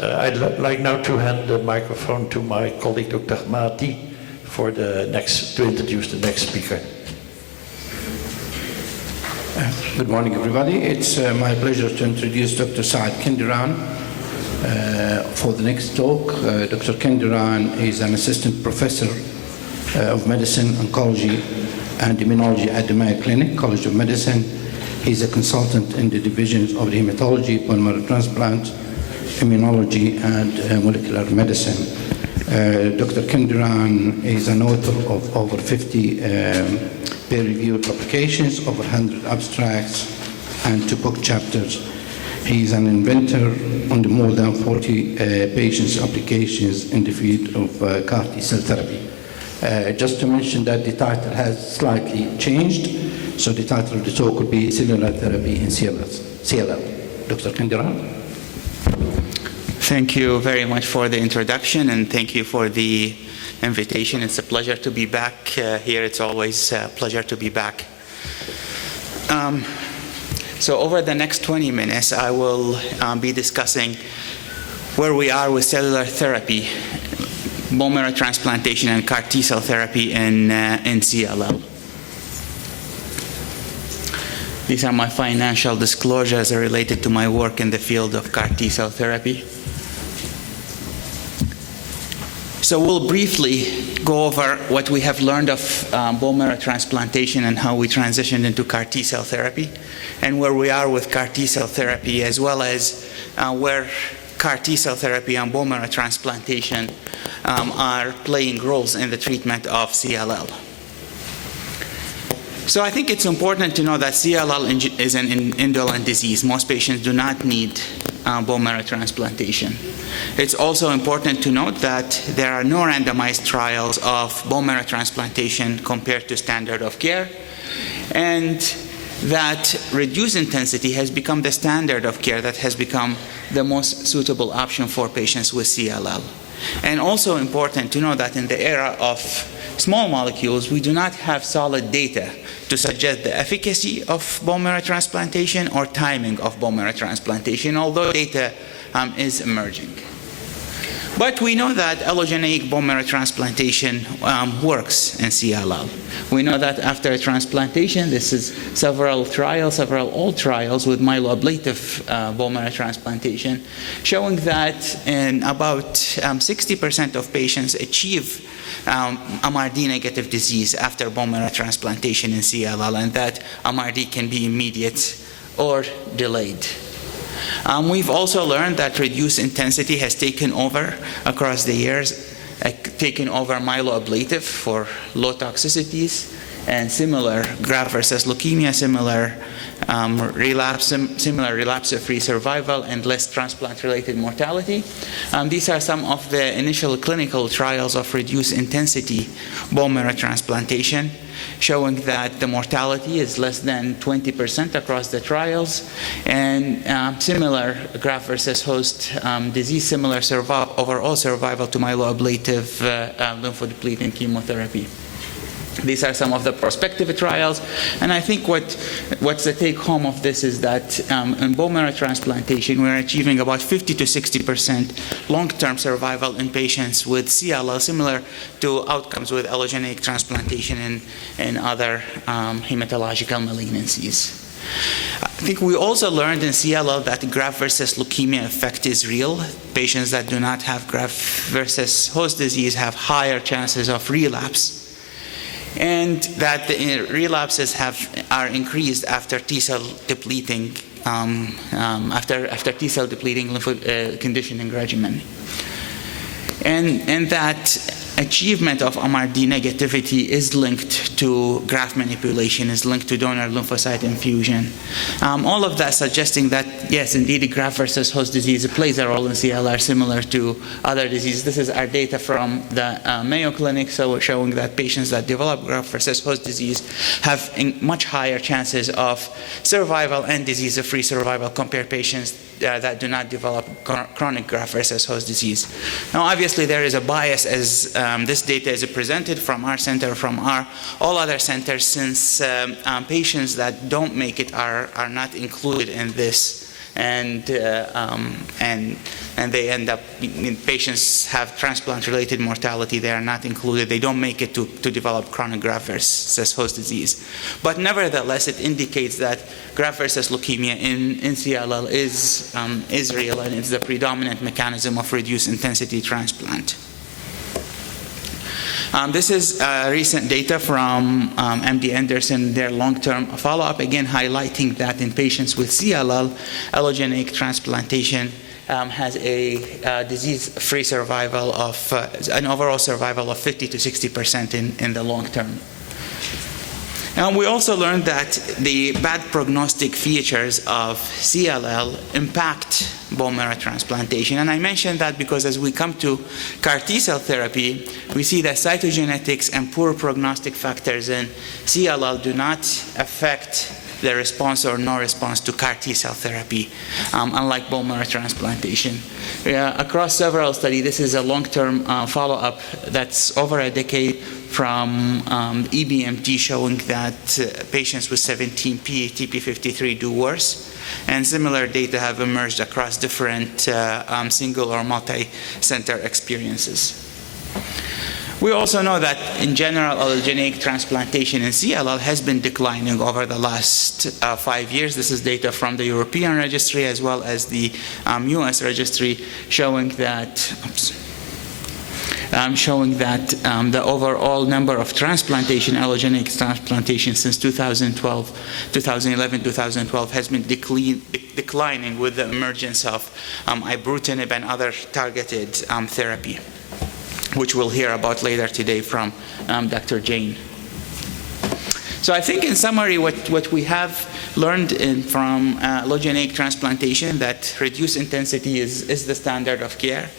I'd like now to hand the microphone to my colleague, Dr. Mahdi, to introduce the next speaker. Good morning, everybody. It's my pleasure to introduce Dr. Saad Kenderian for the next talk. Dr. Kenderian is an assistant professor of medicine, oncology, and immunology at the Mayo Clinic, College of Medicine. He's a consultant in the divisions of the hematology, bone marrow transplant, immunology, and molecular medicine. Dr. Kenderian is an author of over 50 peer-reviewed publications, over 100 abstracts, and 2 book chapters. He is an inventor on the more than 40 patients' applications in the field of CAR T-cell therapy. Just to mention that the title has slightly changed, so the title of the talk will be Cellular Therapy in CLL. Dr. Kenderian. Thank you very much for the introduction, and thank you for the invitation. It's a pleasure to be back here. It's always a pleasure to be back. So over the next 20 minutes, I will be discussing where we are with cellular therapy, bone marrow transplantation, and CAR T-cell therapy in CLL. These are my financial disclosures related to my work in the field of CAR T-cell therapy. So we'll briefly go over what we have learned of bone marrow transplantation and how we transitioned into CAR T-cell therapy, and where we are with CAR T-cell therapy, as well as where CAR T-cell therapy and bone marrow transplantation are playing roles in the treatment of CLL. So I think it's important to know that CLL is an indolent disease. Most patients do not need bone marrow transplantation. It's also important to note that there are no randomized trials of bone marrow transplantation compared to standard of care, and that reduced intensity has become the standard of care that has become the most suitable option for patients with CLL. And also important to know that in the era of small molecules, we do not have solid data to suggest the efficacy of bone marrow transplantation or timing of bone marrow transplantation, although data is emerging. But we know that allogenic bone marrow transplantation works in CLL. We know that after a transplantation, this is several old trials with myeloablative bone marrow transplantation, showing that in about 60% of patients achieve MRD negative disease after bone marrow transplantation in CLL, and that MRD can be immediate or delayed. We've also learned that reduced intensity has taken over across the years, taken over myeloablative for low toxicities, and similar graft versus leukemia, similar relapse-free survival, and less transplant-related mortality. These are some of the initial clinical trials of reduced intensity bone marrow transplantation, showing that the mortality is less than 20% across the trials, and similar graft versus host disease, similar overall survival to myeloablative lymphodepleting chemotherapy. These are some of the prospective trials, and I think what's the take home of this is that in bone marrow transplantation, we're achieving about 50 to 60% long-term survival in patients with CLL, similar to outcomes with allogenic transplantation in other hematological malignancies. I think we also learned in CLL that graft versus leukemia effect is real. Patients that do not have graft versus host disease have higher chances of relapse, and that the relapses are increased after T-cell depleting after T-cell depleting conditioning regimen, and that achievement of MRD negativity is linked to graft manipulation, is linked to donor lymphocyte infusion. All of that suggesting that, yes, indeed, graft versus host disease plays a role in CLL similar to other diseases. This is our data from the Mayo Clinic, so showing that patients that develop graft versus host disease have much higher chances of survival and disease-free survival compared to patients that do not develop chronic graft versus host disease. Now, obviously, there is a bias as this data is presented from our center, from all other centers, since patients that don't make it are not included in this and they end up, patients have transplant-related mortality. They are not included. They don't make it to develop chronic graft-versus-host disease. But nevertheless, it indicates that graft-versus leukemia in CLL is real, and it's the predominant mechanism of reduced-intensity transplant. This is recent data from MD Anderson, their long-term follow-up, again highlighting that in patients with CLL, allogenic transplantation has a disease-free survival of, an overall survival of 50 to 60% in the long term. And we also learned that the bad prognostic features of CLL impact bone marrow transplantation. And I mentioned that because as we come to CAR T-cell therapy, we see that cytogenetics and poor prognostic factors in CLL do not affect the response or no response to CAR T-cell therapy, unlike bone marrow transplantation. Across several studies, this is a long-term follow-up that's over a decade from EBMT showing that patients with 17p TP53 do worse. And similar data have emerged across different single or multi-center experiences. We also know that in general, allogenic transplantation in CLL has been declining over the last 5 years. This is data from the European registry as well as the US registry showing that, the overall number of transplantation, allogenic transplantation since 2011, 2012 has been declining with the emergence of Ibrutinib and other targeted therapy, which we'll hear about later today from Dr. Jain. So I think in summary what we have learned from allogenic transplantation, that reduced intensity is the standard of care,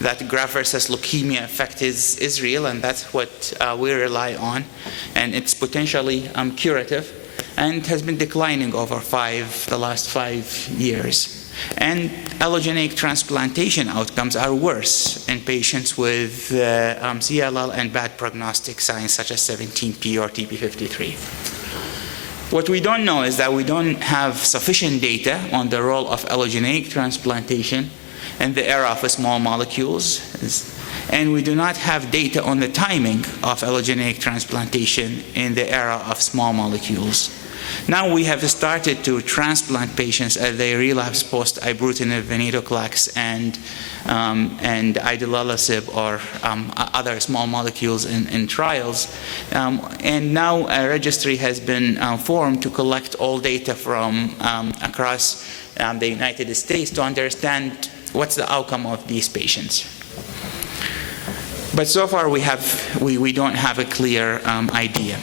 that graft versus leukemia effect is real, and that's what we rely on, and it's potentially curative, and has been declining over the last 5 years. And allogenic transplantation outcomes are worse in patients with CLL and bad prognostic signs such as 17p or TP53. What we don't know is that we don't have sufficient data on the role of allogenic transplantation in the era of small molecules, and we do not have data on the timing of allogenic transplantation in the era of small molecules. Now we have started to transplant patients as they relapse post Ibrutinib, venetoclax, and idelalisib or other small molecules in trials. And now a registry has been formed to collect all data from across the United States to understand what's the outcome of these patients. But so far we don't have a clear idea.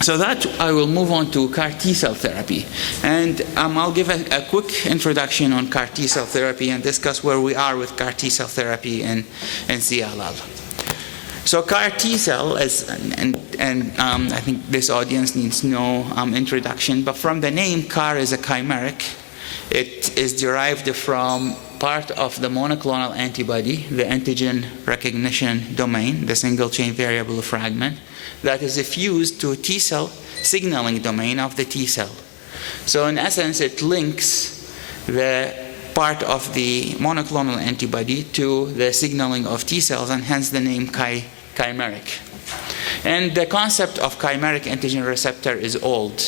So that I will move on to CAR T-cell therapy. And I'll give a quick introduction on CAR T-cell therapy and discuss where we are with CAR T-cell therapy in CLL. So CAR T-cell is, and I think this audience needs no introduction, but from the name, CAR is a chimeric. It is derived from part of the monoclonal antibody, the antigen recognition domain, the single chain variable fragment, that is fused to a T-cell signaling domain of the T-cell. So in essence, it links the part of the monoclonal antibody to the signaling of T-cells, and hence the name chimeric. And the concept of chimeric antigen receptor is old.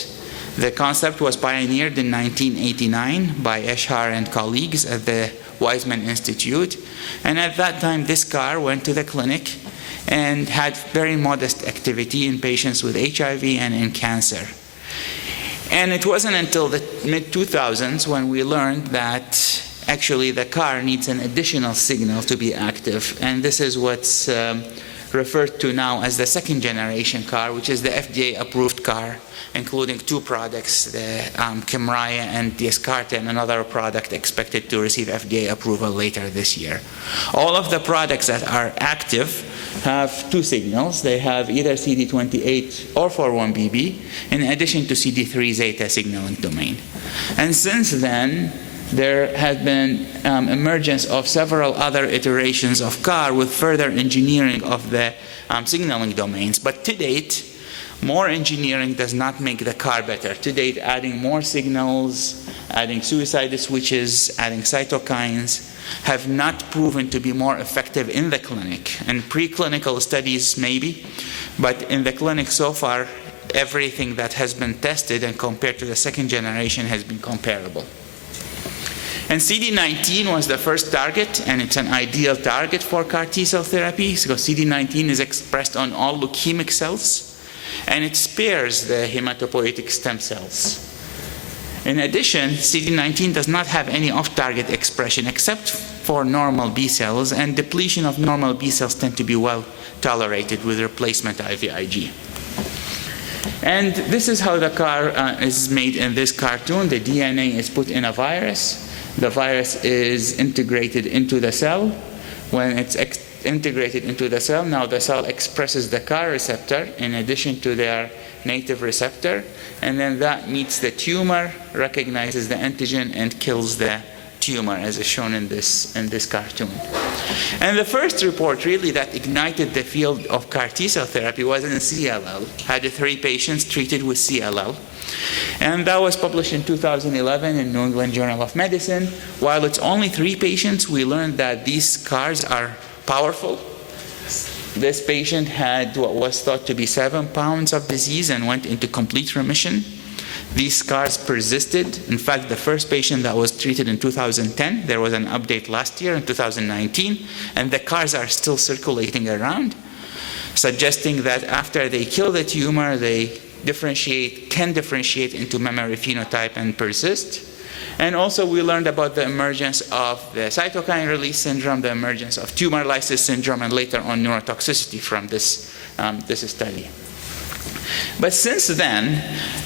The concept was pioneered in 1989 by Eshar and colleagues at the Weizmann Institute. And at that time, this CAR went to the clinic and had very modest activity in patients with HIV and in cancer. And it wasn't until the mid-2000s when we learned that actually the CAR needs an additional signal to be active. And this is what's referred to now as the second generation CAR, which is the FDA-approved CAR, including 2 products, the Chimeric and Yescarta, and another product expected to receive FDA approval later this year. All of the products that are active have 2 signals. They have either CD28 or 4-1BB, in addition to CD3 zeta signaling domain. And since then, there has been emergence of several other iterations of CAR with further engineering of the signaling domains. But to date, More engineering does not make the CAR better. To date, adding more signals, adding suicide switches, adding cytokines have not proven to be more effective in the clinic. In preclinical studies, maybe, but in the clinic so far, everything that has been tested and compared to the second generation has been comparable. And CD19 was the first target, and it's an ideal target for CAR T-cell therapy, because CD19 is expressed on all leukemic cells, and it spares the hematopoietic stem cells. In addition, CD19 does not have any off-target expression except for normal B cells, and depletion of normal B cells tend to be well tolerated with replacement IVIG. And this is how the CAR is made in this cartoon. The DNA is put in a virus. The virus is integrated into the cell. When it's integrated into the cell, now the cell expresses the CAR receptor in addition to their native receptor, and then that meets the tumor, recognizes the antigen, and kills the tumor, as is shown in this cartoon. And the first report really that ignited the field of CAR T-cell therapy was in CLL. Had 3 patients treated with CLL. And that was published in 2011 in New England Journal of Medicine. While it's only 3 patients, we learned that these CARs are powerful. This patient had what was thought to be 7 pounds of disease and went into complete remission. These scars persisted. In fact, the first patient that was treated in 2010, there was an update last year in 2019, and the CARs are still circulating around, suggesting that after they kill the tumor, they can differentiate into memory phenotype and persist. And also we learned about the emergence of the cytokine release syndrome, the emergence of tumor lysis syndrome, and later on neurotoxicity from this study. But since then,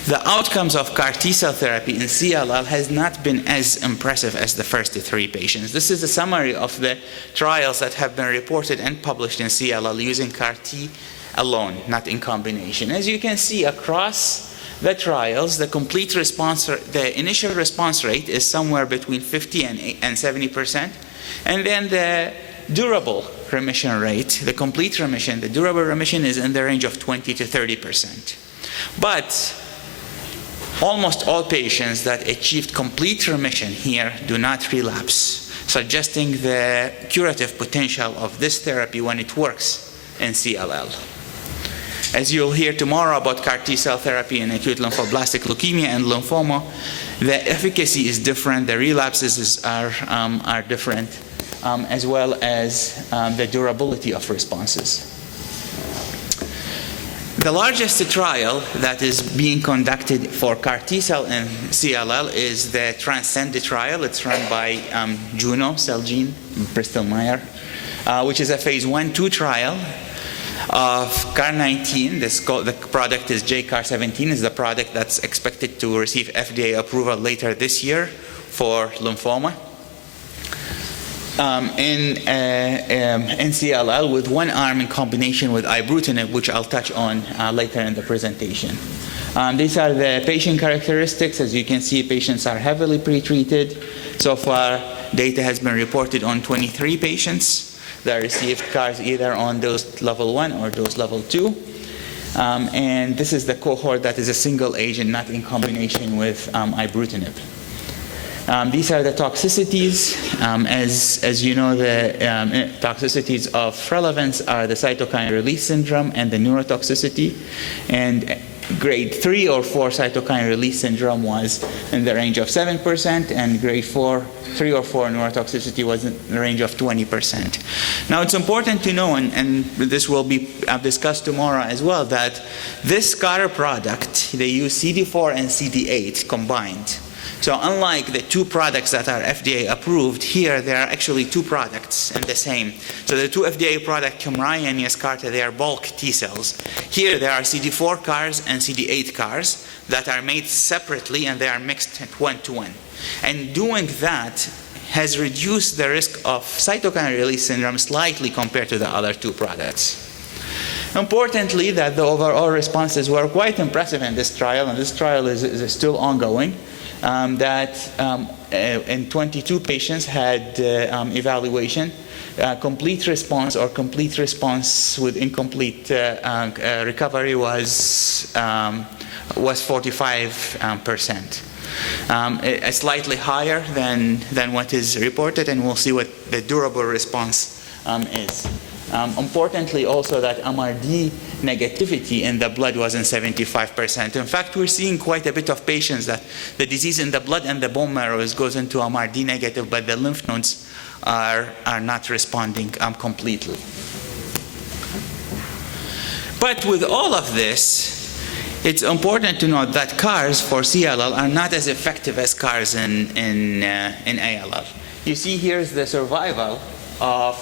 the outcomes of CAR T-cell therapy in CLL has not been as impressive as the first 3 patients. This is a summary of the trials that have been reported and published in CLL using CAR T alone, not in combination. As you can see across the trials, the initial response rate is somewhere between 50 and 70%, and then the durable remission rate, the complete remission, the durable remission is in the range of 20 to 30%. But almost all patients that achieved complete remission here do not relapse, suggesting the curative potential of this therapy when it works in CLL. As you'll hear tomorrow about CAR T-cell therapy in acute lymphoblastic leukemia and lymphoma, the efficacy is different, the relapses are different, as well as the durability of responses. The largest trial that is being conducted for CAR T-cell in CLL is the Transcend trial. It's run by Juno, Celgene, Bristol Myers, which is a phase 1/2 trial of CAR-19. The product is JCAR-17, is the product that's expected to receive FDA approval later this year for lymphoma. In CLL with 1 arm in combination with Ibrutinib, which I'll touch on later in the presentation. These are the patient characteristics. As you can see, patients are heavily pretreated. So far, data has been reported on 23 patients that received CARs either on dose level 1 or dose level 2. And this is the cohort that is a single agent, not in combination with Ibrutinib. These are the toxicities. As you know, the toxicities of relevance are the cytokine release syndrome and the neurotoxicity. And grade 3 or 4 cytokine release syndrome was in the range of 7%, and grade 3 or 4 neurotoxicity was in the range of 20%. Now it's important to know, and this will be discussed tomorrow as well, that this CAR product, they use CD4 and CD8 combined. So unlike the 2 products that are FDA approved, here there are actually 2 products and the same. So the 2 FDA products, Chimeric and Yescarta, they are bulk T cells. Here there are CD4 CARs and CD8 CARs that are made separately, and they are mixed at 1-to-1. And doing that has reduced the risk of cytokine release syndrome slightly compared to the other 2 products. Importantly, that the overall responses were quite impressive in this trial, and this trial is still ongoing. that in 22 patients had evaluation. Complete response or complete response with incomplete recovery was 45%. Slightly higher than what is reported, and we'll see what the durable response is. Importantly also that MRD negativity in the blood was in 75%. In fact, we're seeing quite a bit of patients that the disease in the blood and the bone marrow goes into MRD negative, but the lymph nodes are not responding completely. But with all of this, it's important to note that CARs for CLL are not as effective as CARs in ALL. You see here is the survival of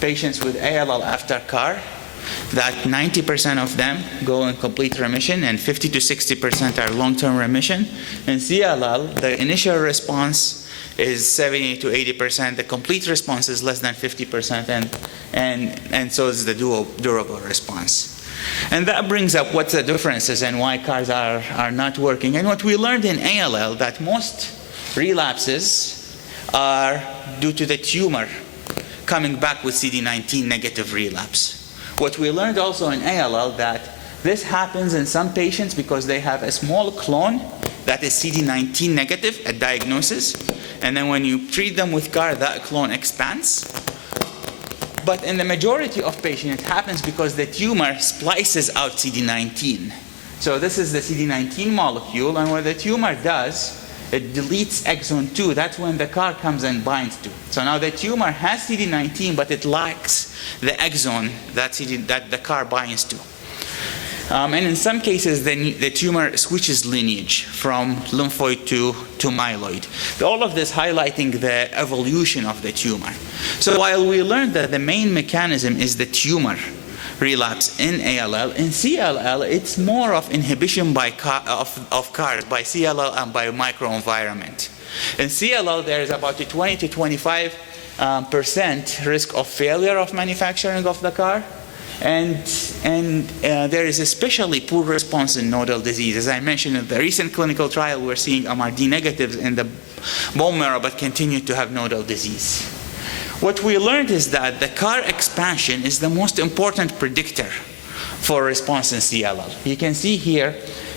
patients with ALL after CAR, that 90% of them go in complete remission and 50 to 60% are long-term remission. In CLL, the initial response is 70 to 80%. The complete response is less than 50%, and so is the durable response. And that brings up what the differences and why CARs are not working. And what we learned in ALL, that most relapses are due to the tumor coming back with CD19 negative relapse. What we learned also in ALL, that this happens in some patients because they have a small clone that is CD19 negative at diagnosis, and then when you treat them with CAR, that clone expands. But in the majority of patients, it happens because the tumor splices out CD19. So this is the CD19 molecule, and what the tumor does, it deletes exon 2. That's when the CAR comes and binds to. So now the tumor has CD19, but it lacks the exon that the CAR binds to. And in some cases, the tumor switches lineage from lymphoid to myeloid. All of this highlighting the evolution of the tumor. So while we learned that the main mechanism is the tumor relapse in ALL, in CLL, it's more of inhibition by of CARs, by CLL and by microenvironment. In CLL, there is about a 20 to 25% risk of failure of manufacturing of the CAR. And there is especially poor response in nodal disease. As I mentioned, in the recent clinical trial, we're seeing MRD negatives in the bone marrow, but continue to have nodal disease. What we learned is that the CAR expansion is the most important predictor for response in CLL. You can see here,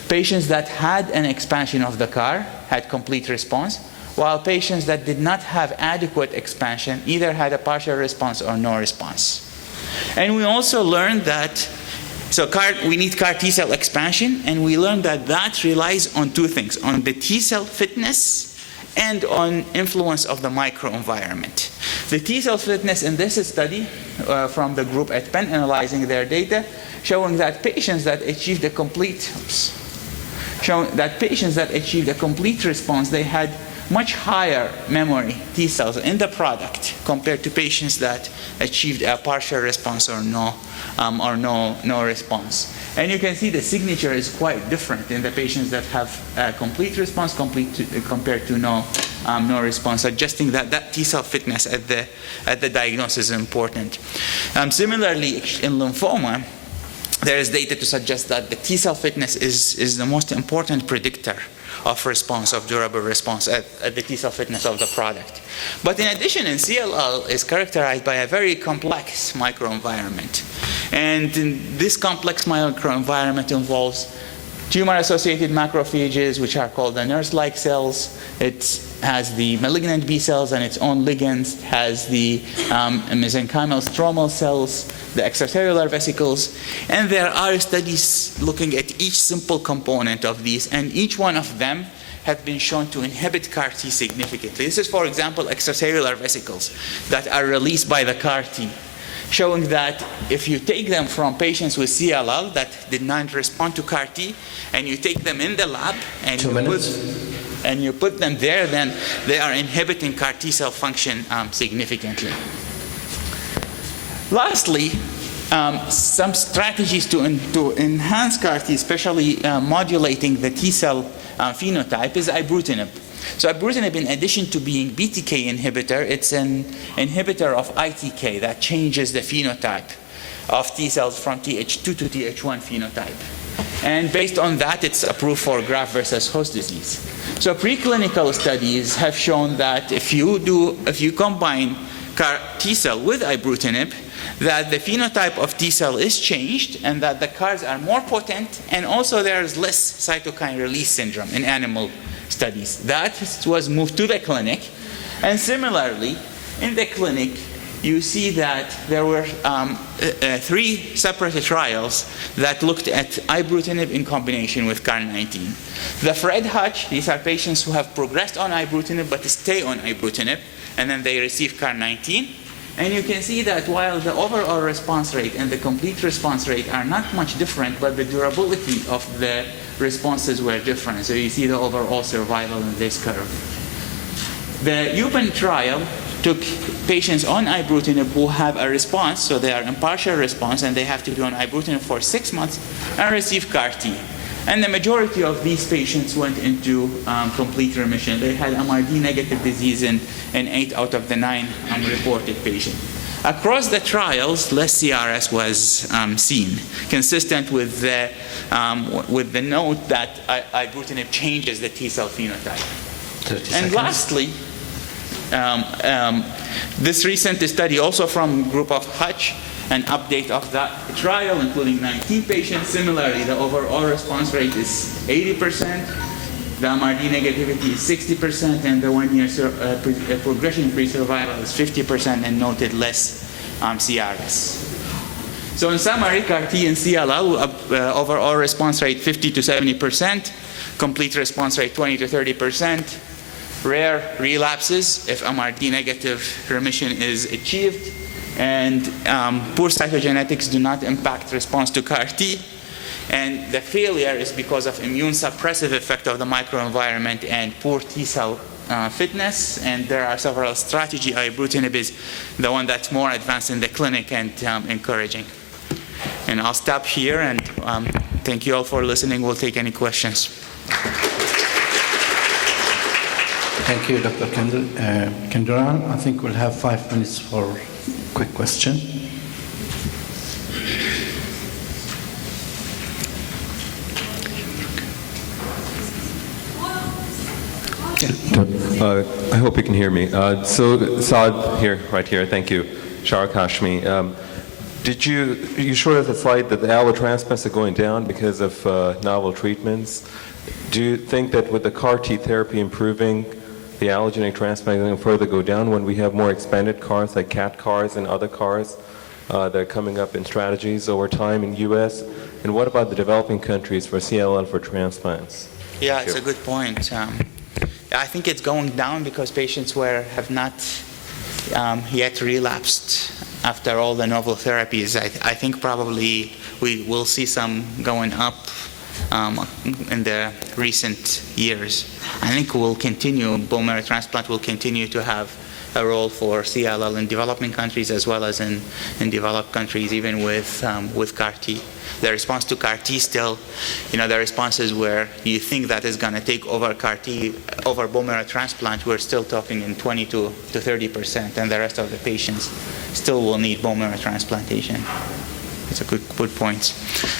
patients that had an expansion of the CAR had complete response, while patients that did not have adequate expansion either had a partial response or no response. And we also learned that, we need CAR T-cell expansion, and we learned that relies on two things, on the T-cell fitness and on influence of the microenvironment. The T-cell fitness in this study from the group at Penn analyzing their data, showing that patients that achieved a complete response, they had much higher memory T cells in the product compared to patients that achieved a partial response or no response. And you can see the signature is quite different in the patients that have a complete response compared to no response, suggesting that T cell fitness at the diagnosis is important. Similarly, in lymphoma, there is data to suggest that the T cell fitness is the most important predictor of response, of durable response at the T cell fitness of the product. But in addition, in CLL is characterized by a very complex microenvironment. And this complex microenvironment involves tumor-associated macrophages, which are called the nurse-like cells. It has the malignant B cells and its own ligands, has the mesenchymal stromal cells, the extracellular vesicles, and there are studies looking at each simple component of these, and each one of them have been shown to inhibit CAR T significantly. This is, for example, extracellular vesicles that are released by the CAR T, showing that if you take them from patients with CLL that did not respond to CAR T, and you take them in the lab and you put them there, then they are inhibiting CAR T cell function significantly. Lastly, some strategies to enhance CAR T, especially modulating the T cell phenotype, is Ibrutinib. So Ibrutinib, in addition to being BTK inhibitor, it's an inhibitor of ITK that changes the phenotype of T cells from Th2 to Th1 phenotype. And based on that, it's approved for graft versus host disease. So preclinical studies have shown that if you combine CAR T cell with Ibrutinib, that the phenotype of T cell is changed and that the CARs are more potent, and also there is less cytokine release syndrome in animal studies. That was moved to the clinic. And similarly, in the clinic, you see that there were 3 separate trials that looked at Ibrutinib in combination with CAR19. The Fred Hutch, these are patients who have progressed on Ibrutinib but stay on Ibrutinib, and then they receive CAR19. And you can see that while the overall response rate and the complete response rate are not much different, but the durability of the responses were different. So you see the overall survival in this curve. The UPenn trial took patients on Ibrutinib who have a response, so they are in partial response, and they have to be on Ibrutinib for 6 months and receive CAR-T. And the majority of these patients went into complete remission. They had MRD negative disease in 8 out of the 9 reported patients. Across the trials, less CRS was seen, consistent with the note that Ibrutinib changes the T cell phenotype. And lastly, this recent study also from group of Hutch, an update of that trial, including 19 patients. Similarly, the overall response rate is 80%, the MRD negativity is 60%, and the 1-year progression-free survival is 50%, and noted less CRS. So in summary, CAR-T and CLL, overall response rate 50 to 70%, complete response rate 20 to 30%, rare relapses if MRD negative remission is achieved, and poor cytogenetics do not impact response to CAR-T, and the failure is because of immune suppressive effect of the microenvironment and poor T cell fitness, and there are several strategies. Ibrutinib is the one that's more advanced in the clinic and encouraging. And I'll stop here, and thank you all for listening. We'll take any questions. Thank you, Dr. Kenderian. I think we'll have 5 minutes for quick question. I hope you can hear me. So Saad here, right here. Thank you, Sharik Hashmi. You showed us a slide that the allotransplants are going down because of novel treatments. Do you think that with the CAR-T therapy improving, the allogenic transplant is going to further go down when we have more expanded CARs like CAT CARs and other CARs that are coming up in strategies over time in U.S.? And what about the developing countries for CLL for transplants? Yeah, it's a good point. I think it's going down because patients have not yet relapsed after all the novel therapies. I think probably we will see some going up in the recent years. I think we'll continue, bone marrow transplant will continue to have a role for CLL in developing countries as well as in developed countries, even with CAR-T. The response to CAR-T still, the responses where you think that is going to take over CAR-T, over bone marrow transplant, we're still talking in 20 to 30%, and the rest of the patients still will need bone marrow transplantation. It's a good point.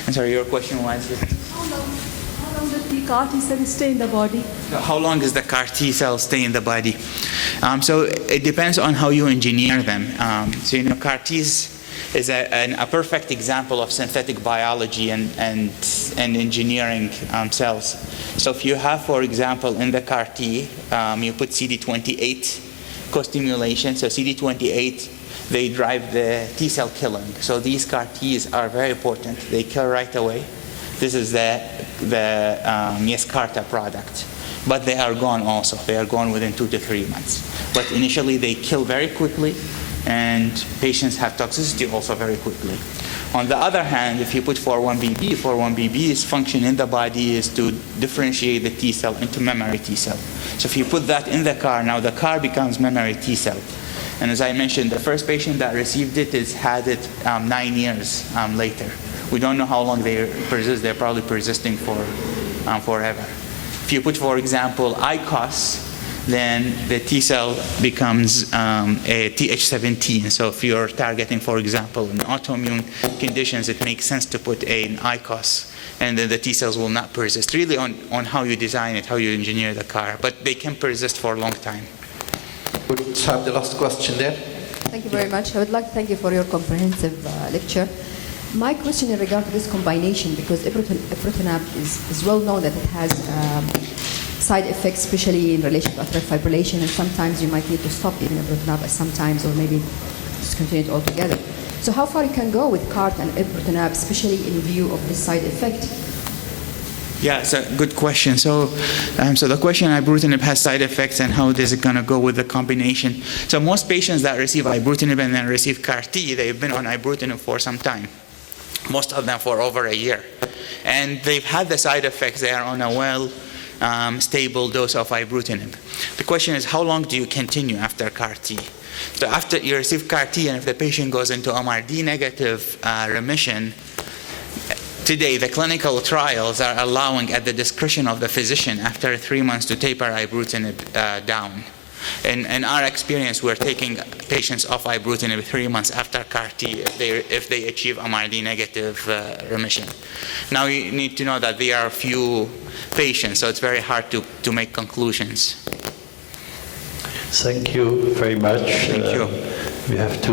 And sorry, your question was? How long does the CAR-T cell stay in the body? How long does the CAR-T cell stay in the body? So it depends on how you engineer them. CAR-Ts is a perfect example of synthetic biology and engineering cells. So if you have, for example, in the CAR-T, you put CD28 co-stimulation. So CD28, they drive the T cell killing. So these CAR-Ts are very important. They kill right away. This is the Yescarta product. But they are gone also. They are gone within 2 to 3 months. But initially, they kill very quickly, and patients have toxicity also very quickly. On the other hand, if you put 4-1BB, 4-1BB's function in the body is to differentiate the T cell into memory T cell. So if you put that in the CAR, now the CAR becomes memory T cell. And as I mentioned, the first patient that received it had it 9 years later. We don't know how long they persist. They're probably persisting for forever. If you put, for example, ICOS, then the T cell becomes a Th17. So if you're targeting, for example, in autoimmune conditions, it makes sense to put an ICOS, and then the T cells will not persist. Really on how you design it, how you engineer the CAR, but they can persist for a long time. Let's have the last question there. Thank you very much. I would like to thank you for your comprehensive lecture. My question in regard to this combination, because Ibrutinib is well known that it has side effects, especially in relation to atrial fibrillation, and sometimes you might need to stop even Ibrutinib sometimes, or maybe discontinue it altogether. So how far you can go with CART and Ibrutinib, especially in view of this side effect? Yeah, it's a good question. So the question, Ibrutinib has side effects, and how is it going to go with the combination? So most patients that receive Ibrutinib and then receive CAR-T, they've been on Ibrutinib for some time, most of them for over a year. And they've had the side effects. They are on a stable dose of Ibrutinib. The question is, how long do you continue after CAR-T? So after you receive CAR-T, and if the patient goes into MRD negative remission, today, the clinical trials are allowing, at the discretion of the physician, after 3 months to taper Ibrutinib down. In our experience, we're taking patients off Ibrutinib 3 months after CAR-T if they achieve MRD negative remission. Now, you need to know that there are few patients, so it's very hard to make conclusions. Thank you very much. Thank you. We have to